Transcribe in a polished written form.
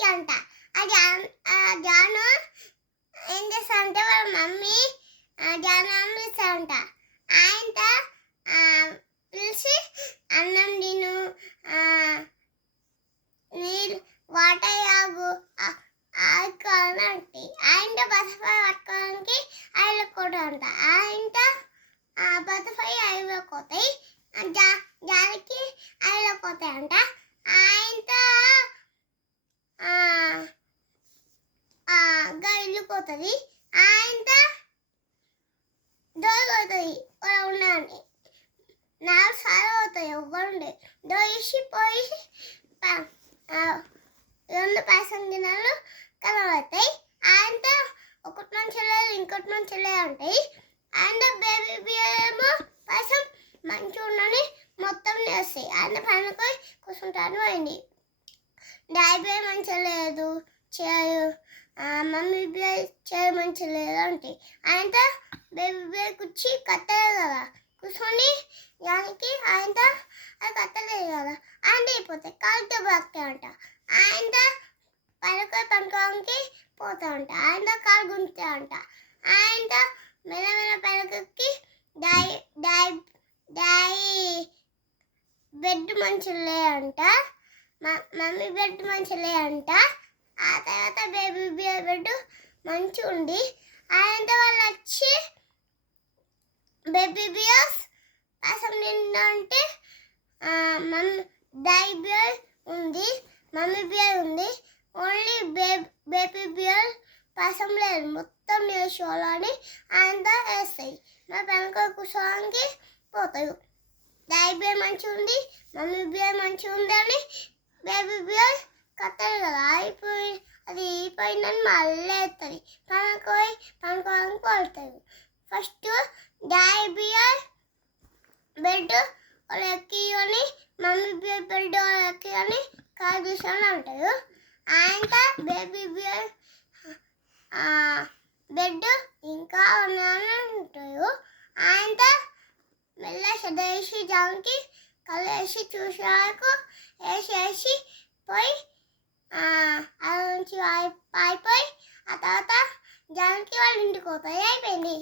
జాన్కి అంట. ఆ జాను ఏం చేస్తాడంటే వాళ్ళ మమ్మీ జాను అని పిలుస్తాడంట. ఆయనతో పిలిచి అన్నం తిను, నీళ్ళు వాటర్ తాగు ఆడుకోవాలంటే ఆయనతో బటర్ఫ్లై పట్టుకోవడానికి ఐలోకి కూడా అంట. ఆయనతో బటర్ఫ్లై ఐలోకి పోతాయి, జానికి ఐలోకి పోతాయంట. ఆయనతో ఇల్లు పోతుంది, ఆయనతో డోర్ పోతుంది. ఉండండి 4 సార్లు పోతాయి, ఇవ్వండి డోర్ ఇసి పోయి 2 పాయసం గిన్నెలు కనబడతాయి. ఆయనతో ఒకటి నుంచి లేదు ఇంకోటి నుంచి లేదు ఉంటాయి. ఆయన బేబీ బియర్ ఏమో పాయసం మంచిగా ఉండని మొత్తం చేస్తాయి. ఆయన పనుకొని కూర్చుంటాను పోయింది. డాడీ బియర్ మంచిగా లేదు చేయు, మమ్మీ బియర్ చేయ మంచిగా లేదు అంటే ఆయనతో బేబీ బియర్ కూర్చి కట్టలేదు కదా, కూర్చొని దానికి ఆయనతో అది కట్టలేదు కదా, ఆయన అయిపోతాయి కాలుతో బాగుతాయి అంట. ఆయనతో పనుకోవడానికి పోతా ఉంటా, ఆయనతో కాలు గుంతా అంట. ఆయనతో మెల్లమెల్ల పనుకి డాడీ బెడ్ మంచిగా లేదంట, మమ్మీ బెడ్ మంచిగా లేదంట. ఆ తర్వాత బేబీ బియర్ బెడ్ మంచిగా ఉంది. ఆయనతో వాళ్ళు వచ్చి బేబీ బియర్స్ పాసం తింటే డాడీ బియర్ ఉంది, మమ్మీ బియర్ ఉంది, ఓన్లీ బేబీ బియర్ పాసం లేదు. మొత్తం నేర్చుకోవాలని ఆయనతో వేస్తాయి. మా వెనక కూర్చోడానికి పోతాయి. డాడీ బియర్ మంచిగా ఉంది, మమ్మీ బియర్ మంచిగా ఉందని బేబీ బియర్ కట్టరు కదా, అది అయిపోయిందని మళ్ళీ వేస్తుంది. పనుకోవడానికి పడుతుంది. ఫస్ట్ డాడీ బియర్ బెడ్ వాళ్ళు ఎక్కియని, మమ్మీ బియర్ బెడ్ వాళ్ళు ఎక్కియని కాలు తీసుకొని అంటారు. ఆయనతో బేబీ బియర్ బెడ్ ఇంకా ఉన్నాయని అంటారు. ఆయనతో మెల్ల వేసి జానికి కళ్ళు వేసి చూసే వరకు వేసి పోయి అది నుంచి అయిపోయి ఆ తర్వాత జానికి వాళ్ళ ఇంటికి పోతాయి. అయిపోయింది.